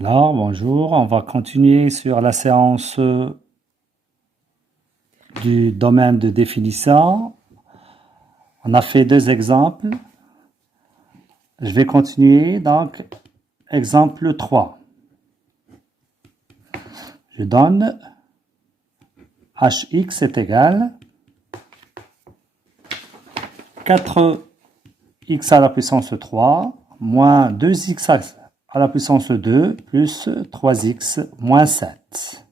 Alors, bonjour, on va continuer sur la séance du domaine de définition. On a fait deux exemples. Je vais continuer, donc, exemple 3. Je donne hx est égal 4x à la puissance 3 moins 2x à la puissance 2 plus 3x moins 7.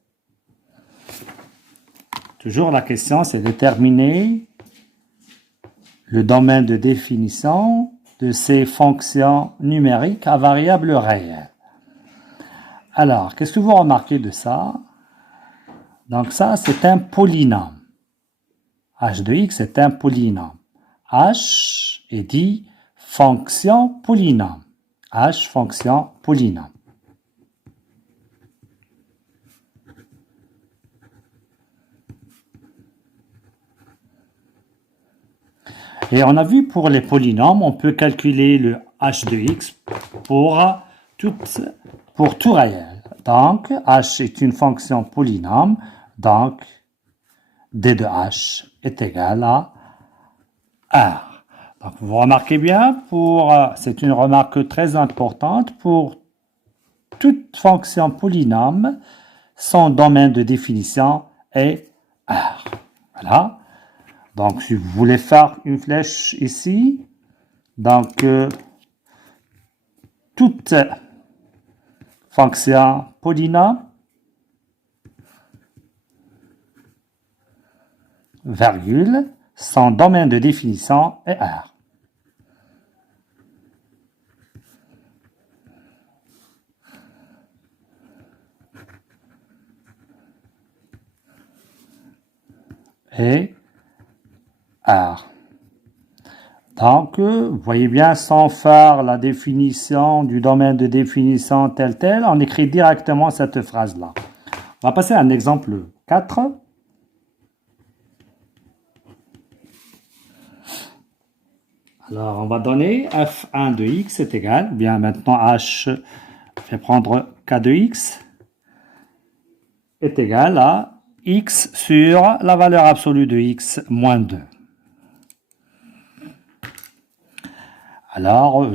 Toujours la question, c'est de déterminer le domaine de définition de ces fonctions numériques à variable réelle. Alors, qu'est-ce que vous remarquez de ça? Donc ça, c'est un polynôme. h de x est un polynôme. H est dit fonction polynôme. H fonction polynôme. Et on a vu pour les polynômes, on peut calculer le h de x pour tout réel. Donc, h est une fonction polynôme, donc d de h est égal à r. Donc, vous remarquez bien, c'est une remarque très importante, pour toute fonction polynôme, son domaine de définition est R. Voilà. Donc, si vous voulez faire une flèche ici, donc, toute fonction polynôme, virgule, son domaine de définition est R. Et R. Donc, vous voyez bien, sans faire la définition du domaine de définition tel, on écrit directement cette phrase-là. On va passer à un exemple 4. Alors, on va donner f1 de x est égal, bien maintenant h, je vais prendre k de x, est égal à x sur la valeur absolue de x moins 2. Alors,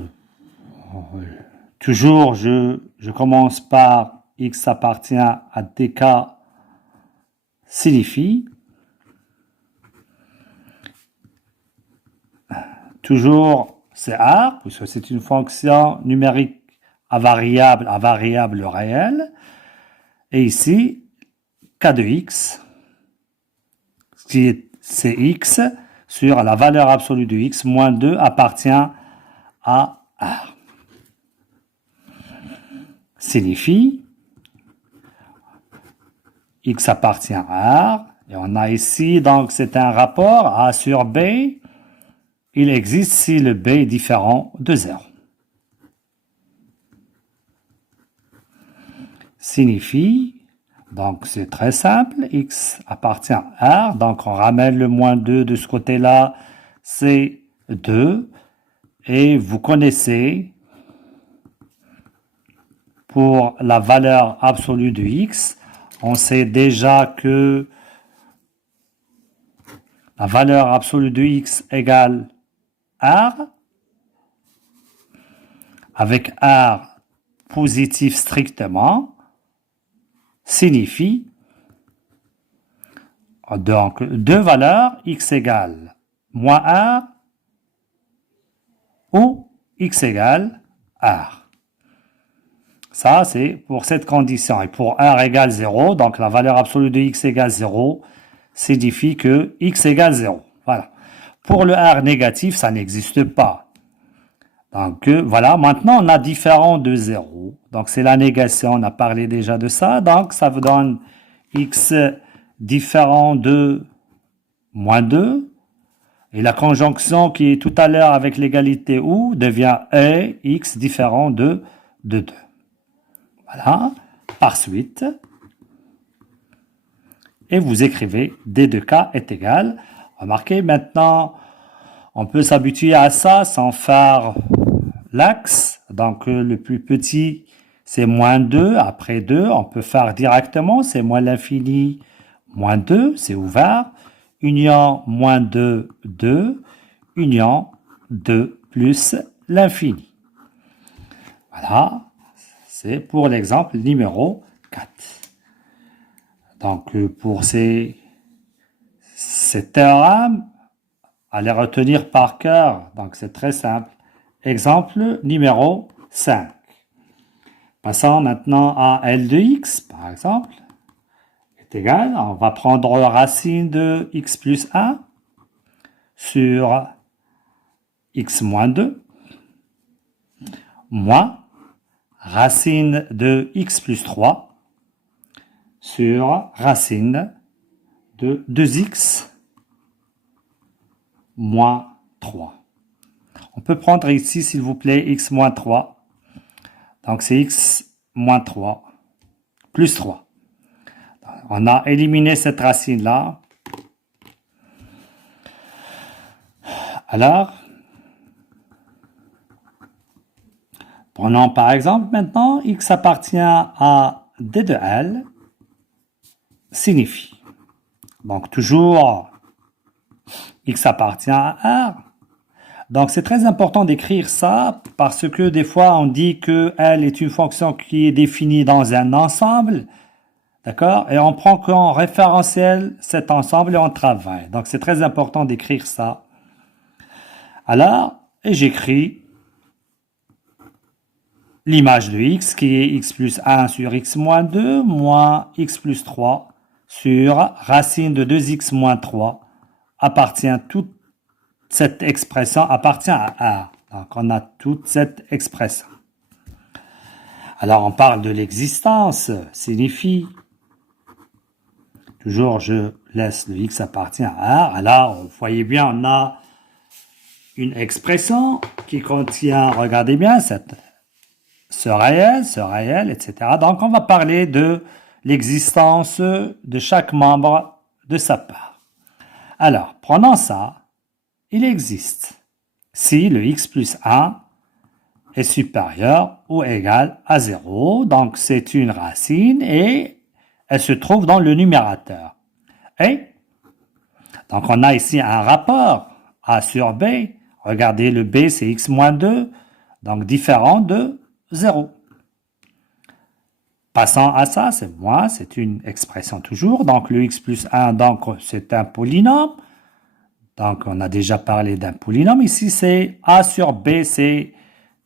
toujours, je commence par x appartient à dk signifie. Toujours, c'est R, puisque c'est une fonction numérique à variable réelle. Et ici, k de x, c'est x sur la valeur absolue de x moins 2 appartient à R. Signifie x appartient à R. Et on a ici, donc, c'est un rapport A sur B. Il existe si le B est différent de 0. Signifie, donc c'est très simple, x appartient à R, donc on ramène le moins 2 de ce côté-là, c'est 2. Et vous connaissez, pour la valeur absolue de x, on sait déjà que la valeur absolue de x égale R, avec R positif strictement, signifie donc deux valeurs, x égale moins R ou x égale R. Ça, c'est pour cette condition. Et pour R égale 0, donc la valeur absolue de x égale 0, signifie que x égale 0. Voilà. Pour le R négatif, ça n'existe pas. Donc, voilà. Maintenant, on a différent de 0. Donc, c'est la négation. On a parlé déjà de ça. Donc, ça vous donne x différent de moins 2. Et la conjonction qui est tout à l'heure avec l'égalité ou devient et x différent de 2. Voilà. Par suite. Et vous écrivez d de k est égal. Remarquez maintenant, on peut s'habituer à ça sans faire l'axe. Donc le plus petit, c'est moins 2, après 2, on peut faire directement, c'est moins l'infini, moins 2, c'est ouvert, union moins 2, 2, union 2 plus l'infini. Voilà, c'est pour l'exemple numéro 4. Donc, pour ces théorèmes, à les retenir par cœur, donc c'est très simple. Exemple numéro 5. Passons maintenant à L de x, par exemple, est égal, on va prendre racine de x plus 1 sur x moins 2, moins racine de x plus 3 sur racine de 2x moins 3. On peut prendre ici, s'il vous plaît, x moins 3. Donc, c'est x moins 3 plus 3. On a éliminé cette racine-là. Alors, prenons par exemple maintenant x appartient à d de L, signifie. Donc, toujours x appartient à R. Donc, c'est très important d'écrire ça parce que des fois, on dit que L est une fonction qui est définie dans un ensemble, d'accord? Et on prend comme référentiel cet ensemble et on travaille. Donc, c'est très important d'écrire ça. Alors, et j'écris l'image de x qui est x plus 1 sur x moins 2 moins x plus 3 sur racine de 2x moins 3 appartient toute cette expression appartient à R. Donc, on a toute cette expression. Alors, on parle de l'existence, signifie. Toujours, je laisse le x appartient à R. Alors, vous voyez bien, on a une expression qui contient, regardez bien, ce réel, etc. Donc, on va parler de l'existence de chaque membre de sa part. Alors, prenons ça. Il existe si le x plus 1 est supérieur ou égal à 0. Donc, c'est une racine et elle se trouve dans le numérateur. Et donc, on a ici un rapport A sur B. Regardez, le B, c'est x moins 2, donc différent de 0. Passant à ça, c'est une expression toujours. Donc, le x plus 1, donc, c'est un polynôme. Donc, on a déjà parlé d'un polynôme. Ici, c'est A sur B, c'est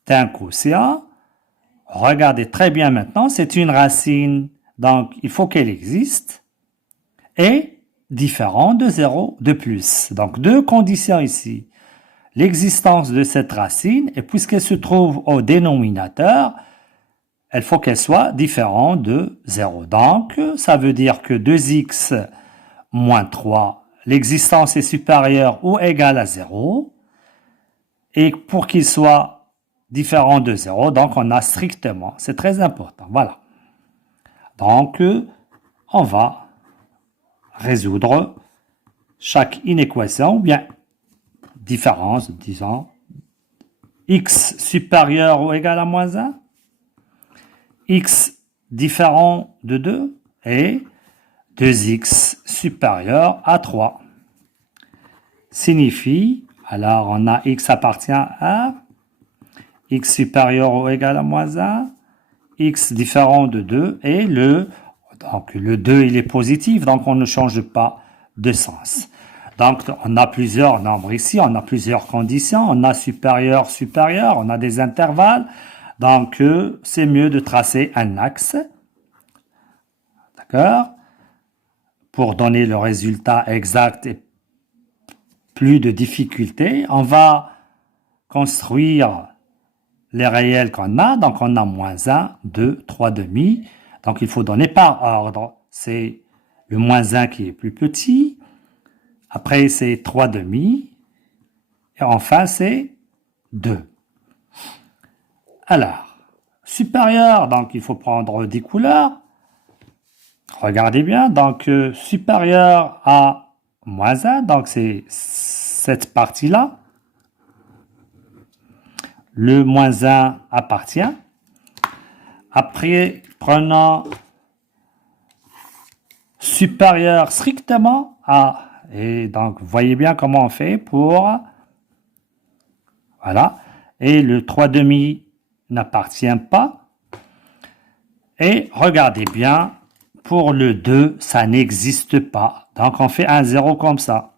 un quotient. Regardez très bien maintenant, c'est une racine. Donc, il faut qu'elle existe. Et différent de 0 de plus. Donc, deux conditions ici. L'existence de cette racine, et puisqu'elle se trouve au dénominateur, il faut qu'elle soit différente de 0. Donc, ça veut dire que 2x moins 3, l'existence est supérieure ou égale à 0. Et pour qu'il soit différent de 0, donc on a strictement, c'est très important, voilà. Donc, on va résoudre chaque inéquation, ou bien différence, disons, x supérieur ou égal à moins 1, x différent de 2 et 2x supérieur à 3. Signifie, alors on a x appartient à x supérieur ou égal à moins 1, x différent de 2 et donc le 2 il est positif, donc on ne change pas de sens. Donc on a plusieurs nombres ici, on a plusieurs conditions, on a supérieur, supérieur, on a des intervalles, donc c'est mieux de tracer un axe, d'accord, pour donner le résultat exact et plus de difficultés. On va construire les réels qu'on a, donc on a moins 1, 2, 3 demi, donc il faut donner par ordre, c'est le moins 1 qui est plus petit, après c'est 3 demi, et enfin c'est 2. Alors, supérieur, donc il faut prendre des couleurs, regardez bien, donc supérieur à moins 1, donc c'est cette partie-là, le moins 1 appartient Après, prenons supérieur strictement à, et donc, vous voyez bien comment on fait pour, voilà, et le 3 demi n'appartient pas, et regardez bien, pour le 2, ça n'existe pas, donc on fait un 0 comme ça.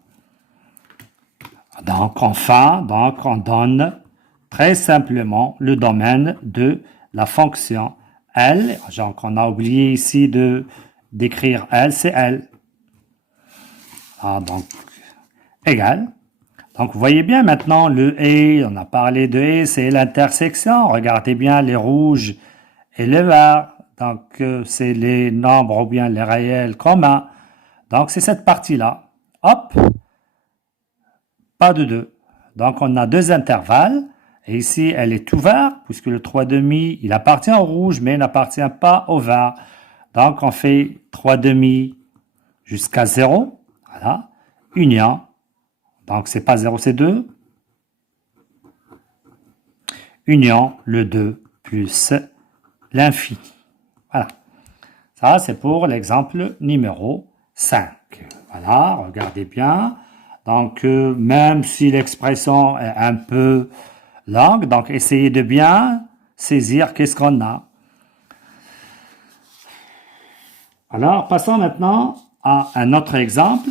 Donc, enfin, donc on donne très simplement le domaine de la fonction L. Donc, on a oublié ici d'écrire L, c'est L. Ah, donc, égal. Donc, vous voyez bien maintenant le et, on a parlé de et, c'est l'intersection. Regardez bien les rouges et les verts. Donc, c'est les nombres ou bien les réels communs. Donc, c'est cette partie-là. Hop, pas de 2. Donc, on a deux intervalles. Et ici, elle est ouverte, puisque le 3 demi, il appartient au rouge, mais il n'appartient pas au vert. Donc, on fait 3 demi jusqu'à 0. Voilà. Union. Donc, c'est pas 0, c'est 2. Union, le 2 plus l'infini. Voilà. Ça, c'est pour l'exemple numéro 5. Voilà, regardez bien. Donc, même si l'expression est un peu longue, donc essayez de bien saisir qu'est-ce qu'on a. Alors, passons maintenant à un autre exemple.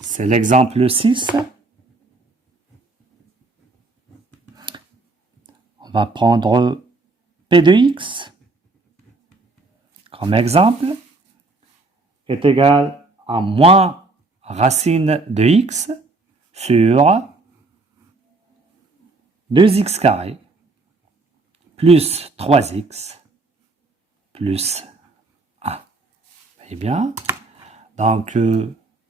C'est l'exemple 6. On va prendre P de x comme exemple est égal à moins racine de x sur 2x carré plus 3x plus 1. Vous voyez bien? Donc,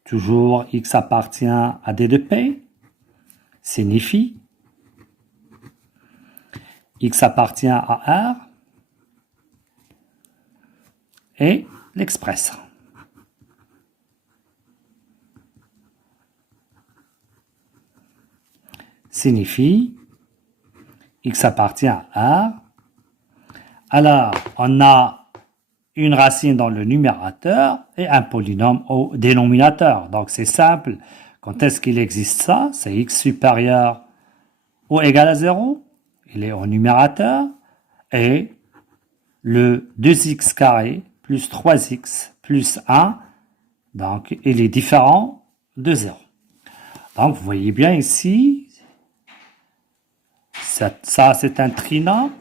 toujours x appartient à d de p, signifie x appartient à R et l'expression. Signifie x appartient à R. Alors, on a une racine dans le numérateur et un polynôme au dénominateur. Donc, c'est simple. Quand est-ce qu'il existe ça? C'est x supérieur ou égal à 0. Il est au numérateur. Et le 2x carré plus 3x plus 1, donc il est différent de 0. Donc, vous voyez bien ici, ça c'est un trinôme.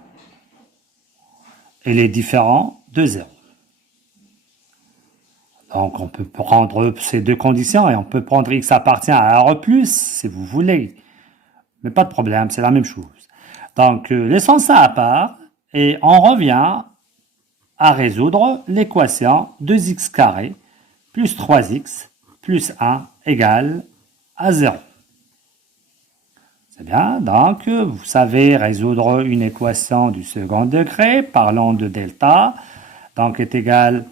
Il est différent de 0. Donc, on peut prendre ces deux conditions et on peut prendre x appartient à R+, si vous voulez. Mais pas de problème, c'est la même chose. Donc, laissons ça à part et on revient à résoudre l'équation 2x carré plus 3x plus 1 égale à 0. C'est bien, donc vous savez résoudre une équation du second degré, parlons de delta, donc est égal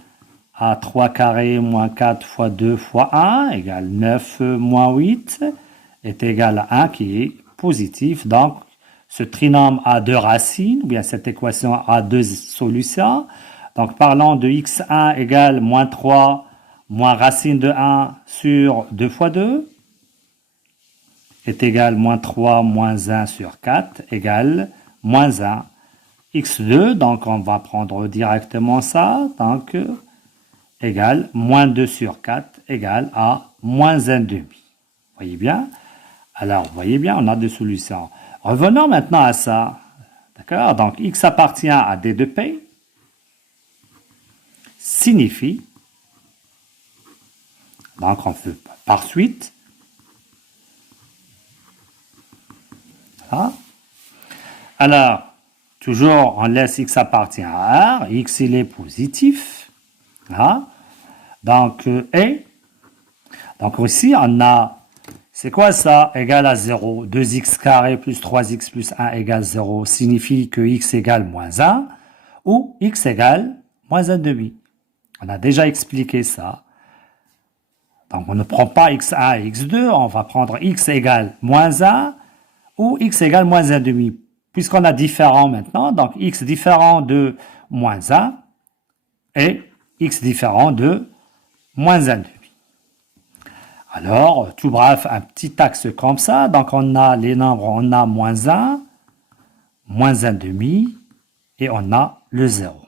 à 3 carré moins 4 fois 2 fois 1 égale 9 moins 8 est égal à 1 qui est positif. Donc, ce trinôme a deux racines, ou bien cette équation a deux solutions. Donc, parlons de x1 égale moins 3 moins racine de 1 sur 2 fois 2 est égal moins 3 moins 1 sur 4 égale moins 1 x2. Donc, on va prendre directement ça. Donc, égale moins 2 sur 4 égale à moins 1 demi. Vous voyez bien? Alors, vous voyez bien, on a des solutions. Revenons maintenant à ça. D'accord? Donc, x appartient à d de p. Signifie, donc on fait par suite, voilà. Alors, toujours on laisse x appartient à R, x il est positif, voilà. Donc, et, donc ici on a, c'est quoi ça? Égal à 0, 2x carré plus 3x plus 1 égale 0, signifie que x égale moins 1, ou x égale moins 1 demi. On a déjà expliqué ça. Donc, on ne prend pas x1 et x2, on va prendre x égale moins 1 ou x égale moins 1 demi. puisqu'on a différent maintenant, donc x différent de moins 1 et x différent de moins 1,5. Alors, tout bref, un petit axe comme ça, donc on a les nombres, on a moins 1, moins 1,5 et on a le 0.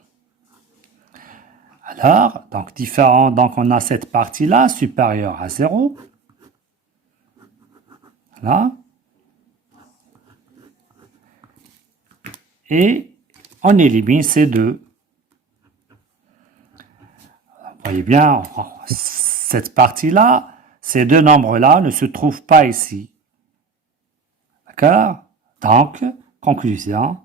Alors, donc différent, donc on a cette partie-là supérieure à 0. Voilà. Et on élimine ces deux. Vous voyez bien, cette partie-là, ces deux nombres-là ne se trouvent pas ici. D'accord? Donc, conclusion,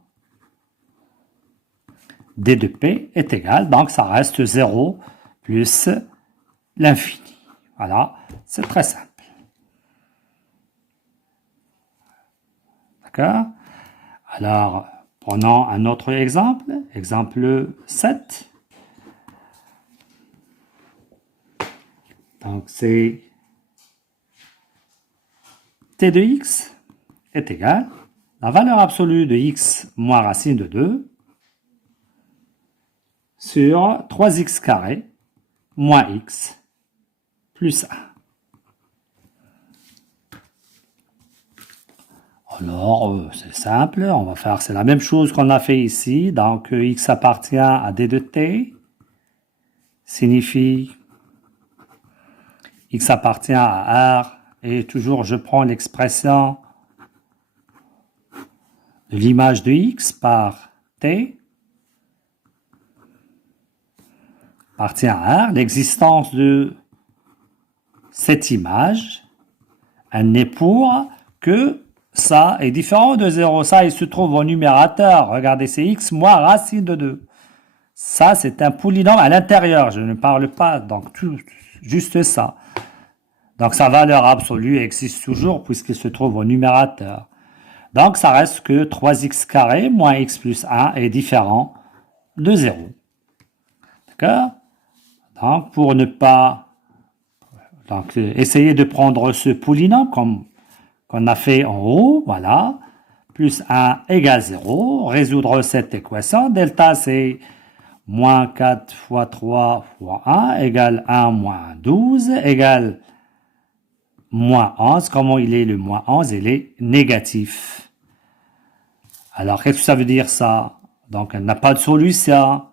D de P est égal, donc ça reste 0 plus l'infini. Voilà, c'est très simple. D'accord? Alors, prenons un autre exemple, exemple 7. Donc, c'est T de x est égal, la valeur absolue de x moins racine de 2 sur 3x carré moins x plus 1. Alors, c'est simple, on va faire, c'est la même chose qu'on a fait ici. Donc, x appartient à d de t, signifie x appartient à R, et toujours je prends l'expression de l'image de x par t, appartient à R. L'existence de cette image, elle n'est pour que ça est différent de 0. Ça, il se trouve au numérateur. Regardez, c'est x moins racine de 2. Ça, c'est un polynôme à l'intérieur. Je ne parle pas, donc juste ça. Donc, sa valeur absolue existe toujours puisqu'il se trouve au numérateur. Donc, ça reste que 3x carré moins x plus 1 est différent de 0. D'accord? Donc, pour ne pas essayer de prendre ce polynôme comme qu'on a fait en haut, voilà, plus 1 égale 0, résoudre cette équation, delta c'est moins 4 fois 3 fois 1 égale 1 moins 12 égale moins 11. Comment il est le moins 11? Il est négatif. Alors, qu'est-ce que ça veut dire ça? Donc, elle n'a pas de solution.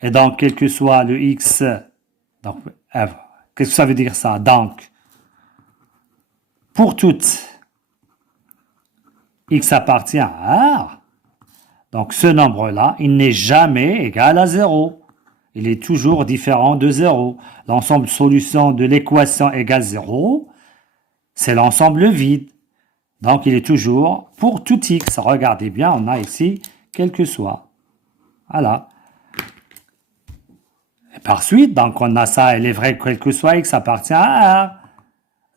Et donc, quel que soit le x, donc, qu'est-ce que ça veut dire ça? Donc, pour toutes, x appartient à R. Donc, ce nombre-là, il n'est jamais égal à 0. Il est toujours différent de 0. L'ensemble solution de l'équation égale 0, c'est l'ensemble vide. Donc, il est toujours pour tout x. Regardez bien, on a ici quel que soit. Voilà. Et par suite, donc on a ça, il est vrai que quel que soit x appartient à R.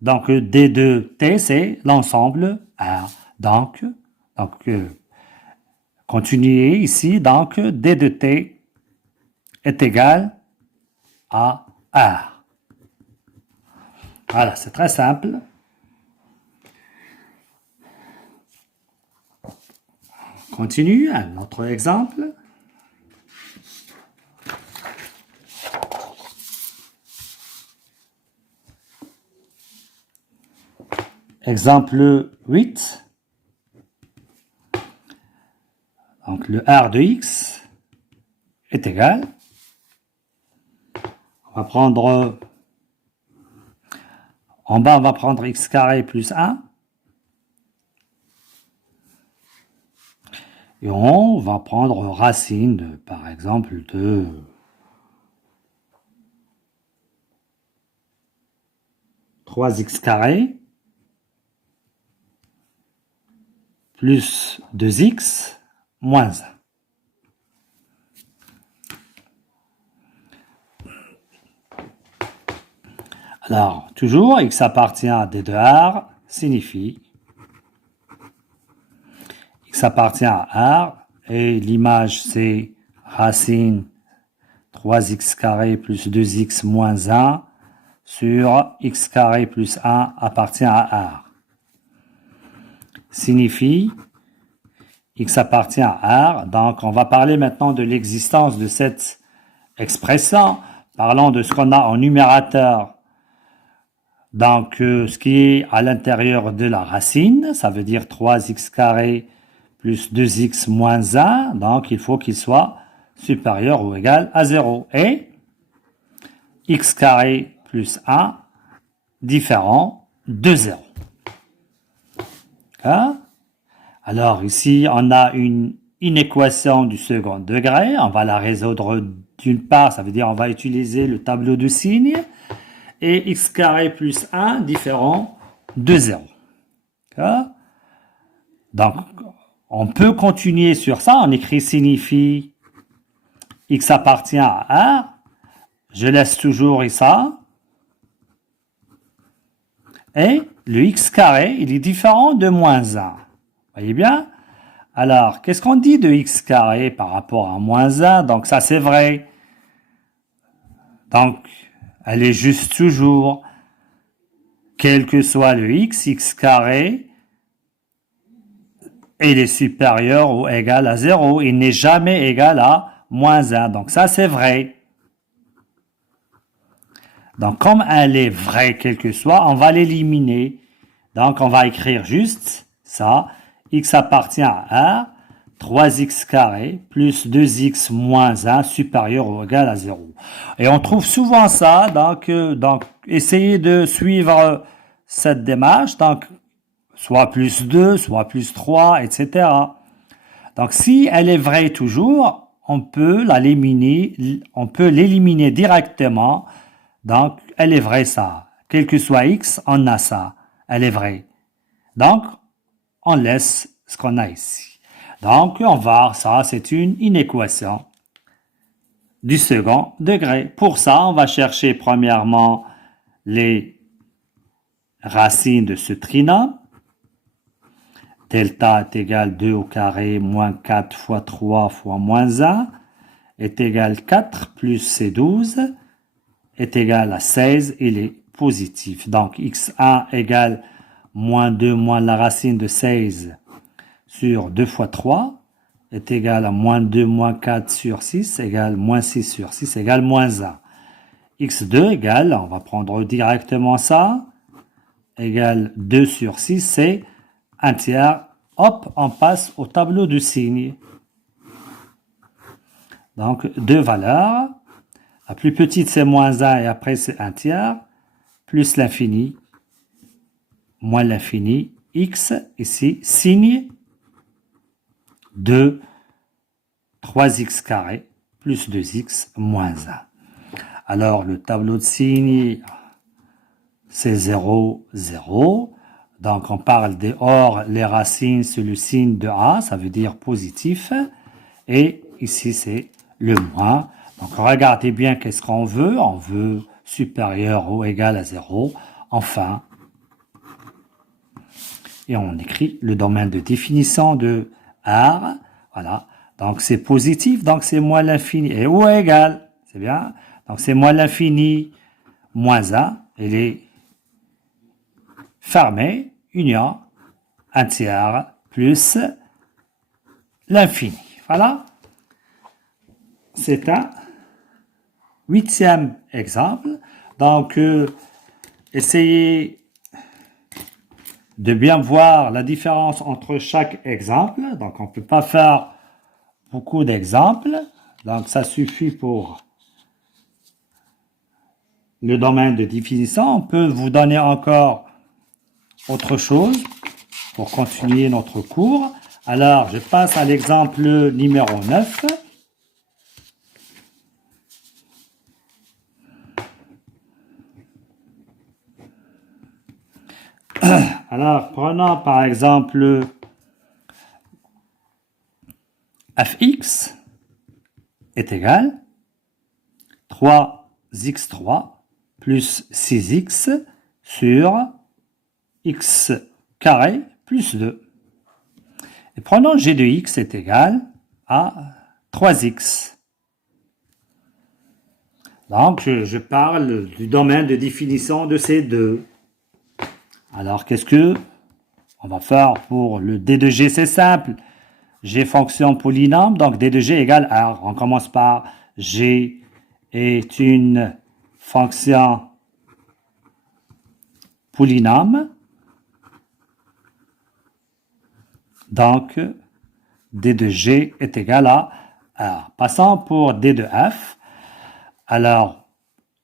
Donc, D de T, c'est l'ensemble R. Donc continuez ici. Donc, D de T est égal à R. Voilà, c'est très simple. Continue, un autre exemple. Exemple 8. Donc, le R de x est égal. On va prendre, en bas, on va prendre x carré plus 1. Et on va prendre racine, par exemple, de 3x carré plus 2x moins 1. Alors, toujours, x appartient à d de R, signifie x appartient à R, et l'image c'est racine 3x carré plus 2x moins 1 sur x carré plus 1 appartient à R. Signifie x appartient à R. Donc, on va parler maintenant de l'existence de cette expression. Parlons de ce qu'on a en numérateur. Donc, ce qui est à l'intérieur de la racine, ça veut dire 3x carré plus 2x moins 1. Donc, il faut qu'il soit supérieur ou égal à 0. Et x carré plus 1 différent de 0. D'accord? Alors, ici, on a une équation du second degré. On va la résoudre d'une part, ça veut dire on va utiliser le tableau de signes. Et x carré plus 1 différent de 0. D'accord? Donc, on peut continuer sur ça. On écrit signifie x appartient à R. Je laisse toujours ça. Et le x carré, il est différent de moins 1. Vous voyez bien? Alors, qu'est-ce qu'on dit de x carré par rapport à moins 1? Donc, ça, c'est vrai. Donc, elle est juste toujours, quel que soit le x carré, il est supérieur ou égal à 0. Il n'est jamais égal à moins 1. Donc ça, c'est vrai. Donc comme elle est vraie, quel que soit, on va l'éliminer. Donc on va écrire juste ça. X appartient à R. 3x carré plus 2x moins 1 supérieur ou égal à 0. Et on trouve souvent ça, donc essayez de suivre cette démarche, donc soit plus 2, soit plus 3, etc. Donc si elle est vraie toujours, on peut l'éliminer directement, donc elle est vraie ça. Quel que soit x, on a ça, elle est vraie. Donc on laisse ce qu'on a ici. Donc, on va, ça c'est une équation du second degré. Pour ça, on va chercher premièrement les racines de ce trinôme. Delta est égal à 2 au carré moins 4 fois 3 fois moins 1 est égal à 4 plus C12 est égal à 16, il est positif. Donc, x1 égale moins 2 moins la racine de 16 sur 2 fois 3 est égal à moins 2 moins 4 sur 6 égale moins 6 sur 6 égale moins 1. x2 égale, on va prendre directement ça, égale 2 sur 6, c'est 1 tiers. Hop, on passe au tableau de signes. Donc, deux valeurs. La plus petite, c'est moins 1 et après, c'est 1 tiers. Plus l'infini, moins l'infini. X, ici, signe de 3x carré plus 2x moins 1. Alors, le tableau de signes, c'est 0, 0. Donc, on parle des or, les racines, c'est le signe de A, ça veut dire positif. Et ici, c'est le moins. Donc, regardez bien qu'est-ce qu'on veut. On veut supérieur ou égal à 0. Enfin, et on écrit le domaine de définition de R. Voilà. Donc, c'est positif, donc c'est moins l'infini. Et ou égal, c'est bien. Donc, c'est moins l'infini, moins 1. Il est fermé, union, 1 tiers, plus l'infini. Voilà. C'est un 8e exemple. Donc, essayez de bien voir la différence entre chaque exemple. Donc, on ne peut pas faire beaucoup d'exemples. Donc, ça suffit pour le domaine de définition. On peut vous donner encore autre chose pour continuer notre cours. Alors, je passe à l'exemple numéro 9. Alors, prenons par exemple fx est égal 3x3 plus 6x sur x carré plus 2. Et prenons g de x est égal à 3x. Donc, je parle du domaine de définition de ces deux. Alors, qu'est-ce que on va faire pour le d de g? C'est simple. G fonction polynôme, donc D de G égale R. On commence par G est une fonction polynôme. Donc, D de G est égal à R. Passons pour D de F. Alors,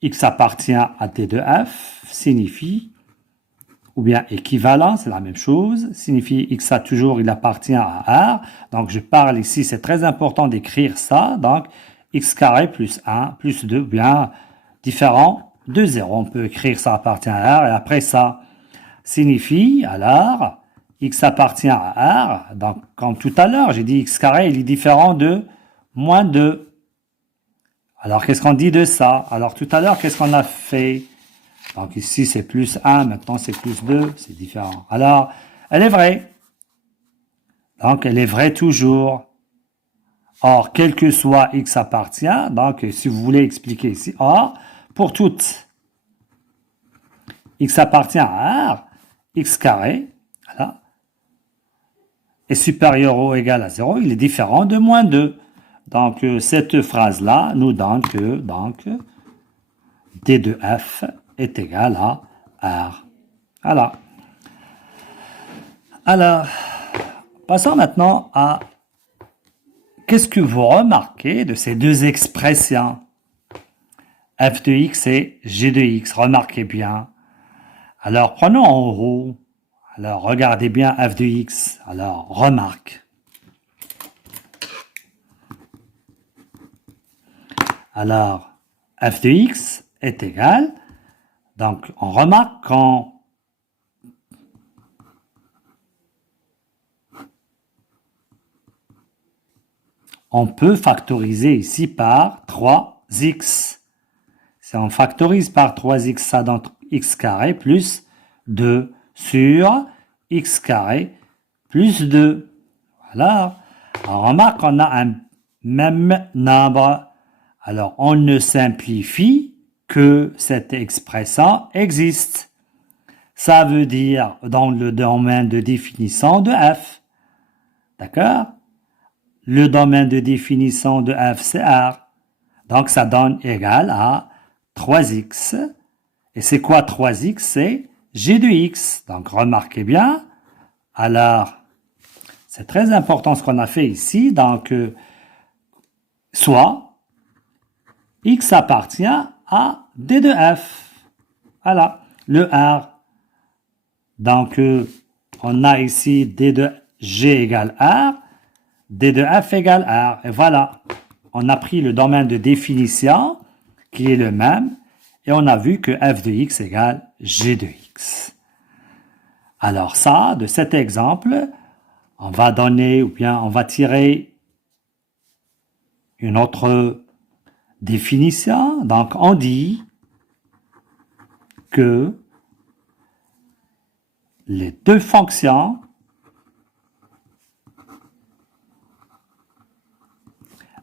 X appartient à D de F signifie, ou bien équivalent, c'est la même chose, signifie X a toujours, il appartient à R. Donc, je parle ici, c'est très important d'écrire ça. Donc, X carré plus 1 plus 2, ou bien différent de 0. On peut écrire ça appartient à R, et après ça signifie, alors, X appartient à R. Donc, comme tout à l'heure, j'ai dit X carré, il est différent de moins 2. Alors, qu'est-ce qu'on dit de ça? Alors, tout à l'heure, qu'est-ce qu'on a fait? Donc, ici, c'est plus 1, maintenant, c'est plus 2, c'est différent. Alors, elle est vraie. Donc, elle est vraie toujours. Or, quel que soit X appartient, donc, si vous voulez expliquer ici, or, pour toutes, X appartient à R, X carré, voilà, est supérieur ou égal à 0, il est différent de moins 2. Donc, cette phrase-là nous donne que, donc, D de F est égal à R. Voilà. Alors, passons maintenant à qu'est-ce que vous remarquez de ces deux expressions, f de x et g de x. Remarquez bien. Alors, prenons en haut. Alors, regardez bien f de x. Alors, remarque. Alors, f de x est égal. Donc, on remarque quand on peut factoriser ici par 3x. Si on factorise par 3x, ça donne x carré plus 2 sur x carré plus 2. Voilà. On remarque qu'on a un même nombre. Alors, on ne simplifie que cette expression existe. Ça veut dire dans le domaine de définition de f. D'accord? Le domaine de définition de f, c'est R. Donc, ça donne égal à 3x. Et c'est quoi 3x? C'est g de x. Donc, remarquez bien. Alors, c'est très important ce qu'on a fait ici. Donc, soit x appartient à d de f. Voilà, le R. Donc, on a ici d de g égale R, d de f égale R. Et voilà, on a pris le domaine de définition qui est le même et on a vu que f de x égale g de x. Alors ça, de cet exemple, on va donner ou bien on va tirer une autre définition. Donc, on dit que les deux fonctions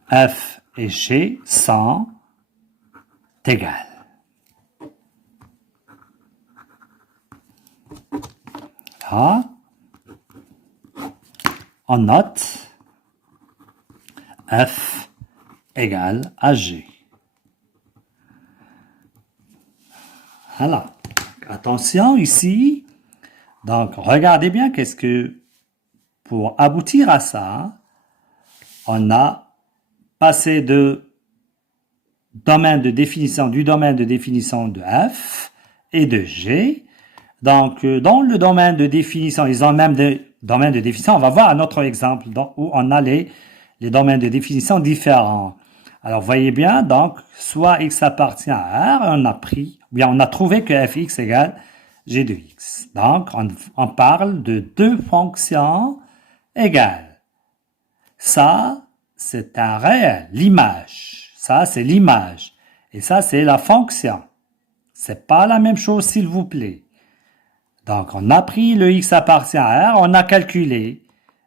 f et g sont égales. Là, on note f égale à g. Voilà. Attention ici. Donc, regardez bien qu'est-ce que, pour aboutir à ça, on a passé de domaine de définition, du domaine de définition de f et de g. Donc, dans le domaine de définition, ils ont même des domaines de définition. On va voir un autre exemple où on a les domaines de définition différents. Alors, voyez bien, donc, soit x appartient à R, on a pris, ou bien on a trouvé que fx égale g de x. Donc, on parle de deux fonctions égales. Ça, c'est un réel, l'image. Ça, c'est l'image. Et ça, c'est la fonction. C'est pas la même chose, s'il vous plaît. Donc, on a pris le x appartient à R, on a calculé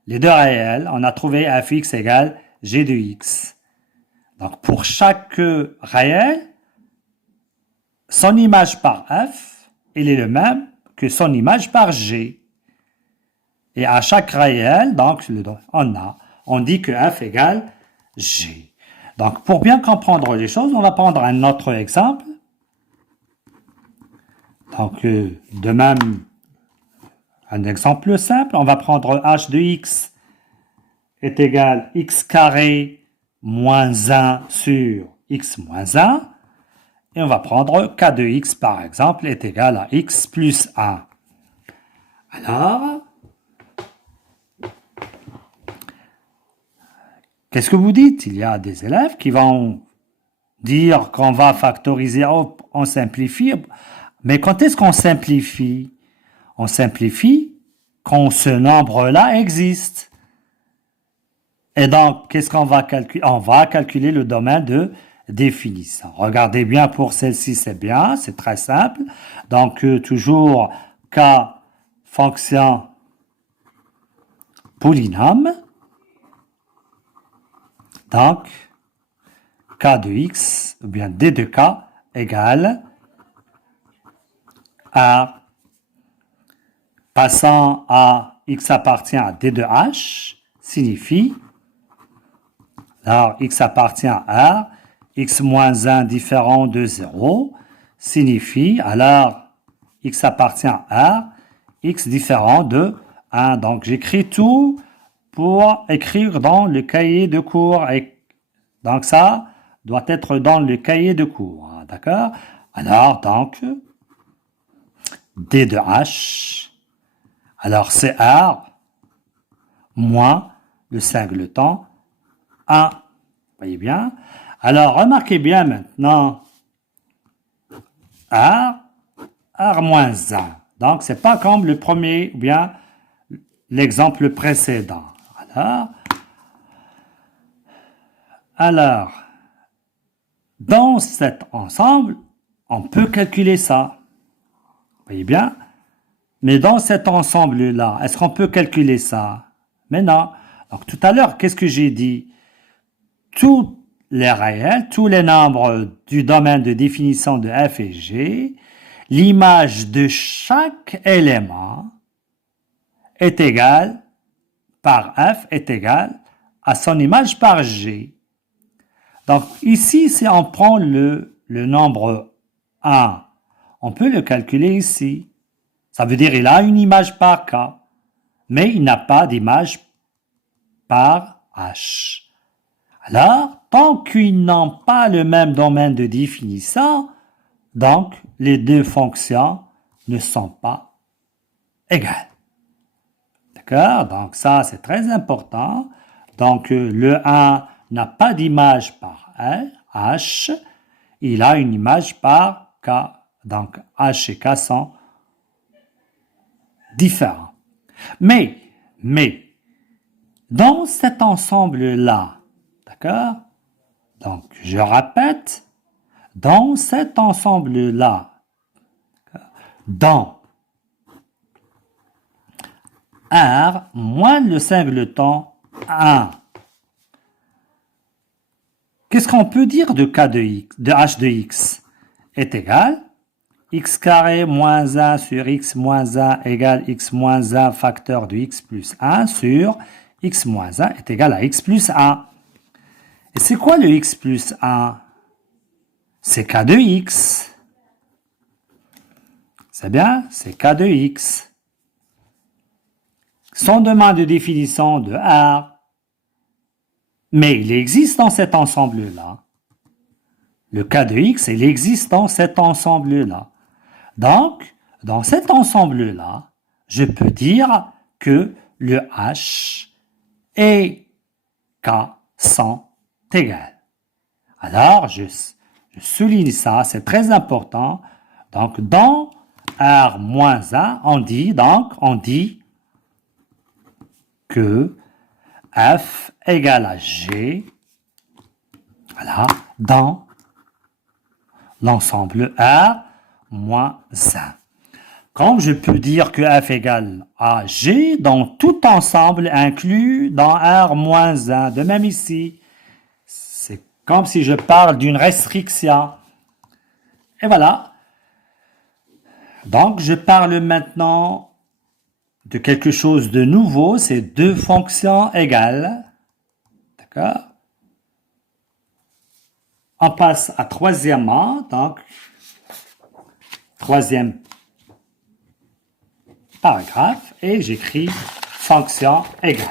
les deux réels, on a trouvé fx égale g de x. Donc, pour chaque réel, son image par f, il est le même que son image par g. Et à chaque réel, donc, on dit que f égale g. Donc, pour bien comprendre les choses, on va prendre un autre exemple. Donc, de même, un exemple simple, on va prendre h de x est égal à x carré moins 1 sur x moins 1. Et on va prendre k de x, par exemple, est égal à x plus 1. Alors, qu'est-ce que vous dites? Il y a des élèves qui vont dire qu'on va factoriser, on simplifie. Mais quand est-ce qu'on simplifie? On simplifie quand ce nombre-là existe. Et donc, qu'est-ce qu'on va calculer? On va calculer le domaine de définition. Regardez bien pour celle-ci, c'est bien, c'est très simple. Donc, toujours k fonction polynôme. Donc, k de x, ou bien d de k, égale à, passant à x appartient à d de h, signifie, alors x appartient à r, x moins 1 différent de 0, signifie, alors x appartient à r, x différent de 1. Donc, j'écris tout pour écrire dans le cahier de cours. Et donc, ça doit être dans le cahier de cours. D'accord? Alors, donc, d de h, alors c'est r moins le singleton 1. Vous voyez bien? Alors, remarquez bien maintenant, r moins 1. Donc, c'est pas comme le premier, ou bien l'exemple précédent. Alors, dans cet ensemble, on peut calculer ça. Vous voyez bien? Mais dans cet ensemble-là, est-ce qu'on peut calculer ça? Mais non. Donc, tout à l'heure, qu'est-ce que j'ai dit? Tous les réels, tous les nombres du domaine de définition de f et g, l'image de chaque élément est égale par f est égale à son image par g. Donc ici, si on prend le nombre 1, on peut le calculer ici. Ça veut dire qu'il a une image par k, mais il n'a pas d'image par h. Alors, tant qu'ils n'ont pas le même domaine de définition, donc les deux fonctions ne sont pas égales. D'accord? Donc ça, c'est très important. Donc le 1 n'a pas d'image par h, il a une image par k. Donc h et k sont différents. Mais, dans cet ensemble-là, d'accord? Donc, je répète, dans cet ensemble-là, dans R moins le singleton 1, qu'est-ce qu'on peut dire de k de x, de h de x est égal x carré moins 1 sur x moins 1 égale x moins 1 facteur de x plus 1 sur x moins 1 est égal à x plus 1. Et c'est quoi le x plus 1? C'est k de x. C'est bien? C'est k de x. Son domaine de définition de R. Mais il existe dans cet ensemble-là. Le k de x, il existe dans cet ensemble-là. Donc, dans cet ensemble-là, je peux dire que le h et k sont égaux. Alors, je souligne ça, c'est très important. Donc, dans R moins 1, on dit que f égale à g, voilà, dans l'ensemble R moins 1. Comme je peux dire que f égale à g dans tout ensemble inclus dans R moins 1, de même ici, c'est comme si je parle d'une restriction. Et voilà. Donc, je parle maintenant de quelque chose de nouveau, c'est deux fonctions égales. D'accord? On passe à troisièmement, donc, troisième paragraphe, et j'écris fonction égale.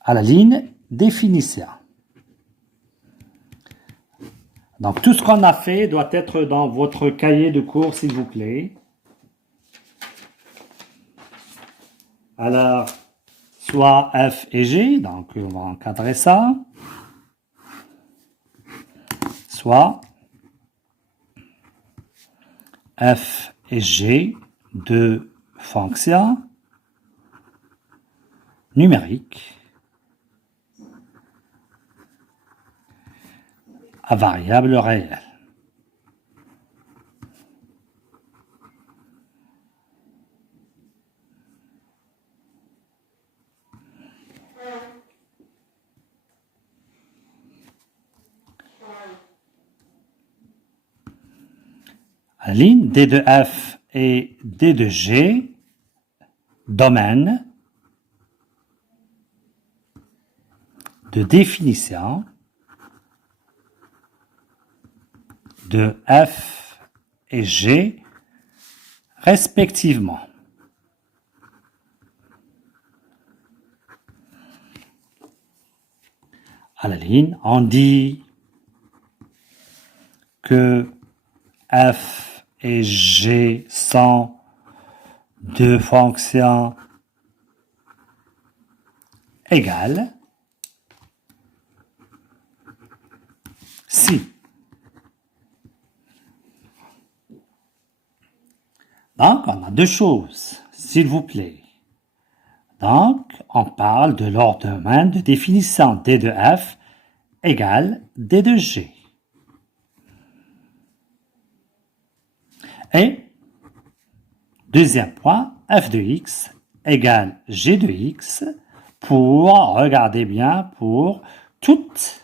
À la ligne définition. Donc, tout ce qu'on a fait doit être dans votre cahier de cours, s'il vous plaît. Alors, soit F et G, donc on va encadrer ça. Soit F et G de fonctions numériques à variable réelle. À la ligne D de F et D de G, domaine de définition de F et G respectivement. À la ligne, on dit que F et G sont deux fonctions égales si. Donc, on a deux choses, s'il vous plaît. Donc, on parle de leur domaine de définition D de F égale D de G. Et, deuxième point, F de X égale G de X pour, regardez bien, pour toutes